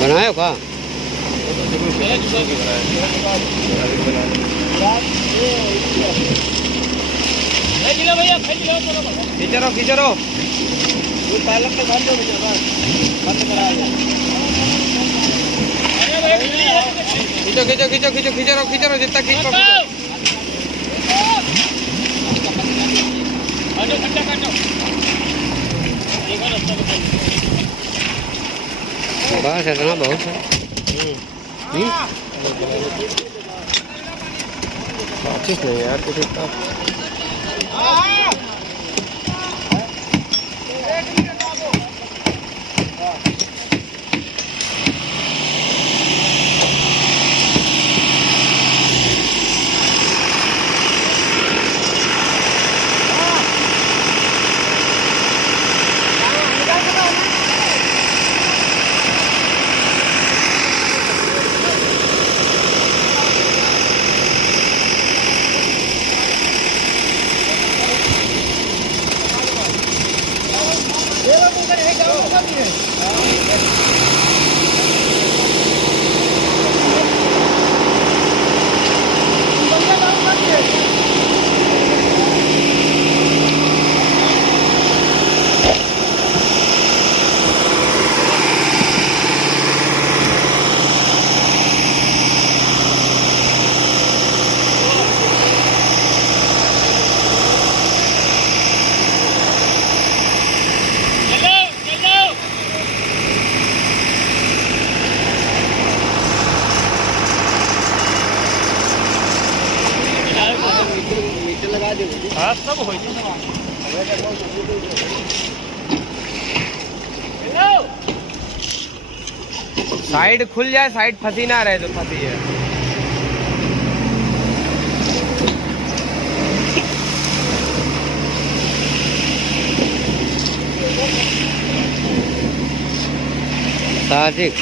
बनायो का भैया खींचरो खींचरो पालक तो बांध दो भैया बस बंद करा खींचो खींचो खींचो खींचो खींचरो खींचरो जितना खींच पाओ बस इतना बहुत है। अच्छी नहीं यार कुछ इतना हाँ सब हो साइड खुल जाए साइड फंसी ना रहे तो फंसी है। साजिक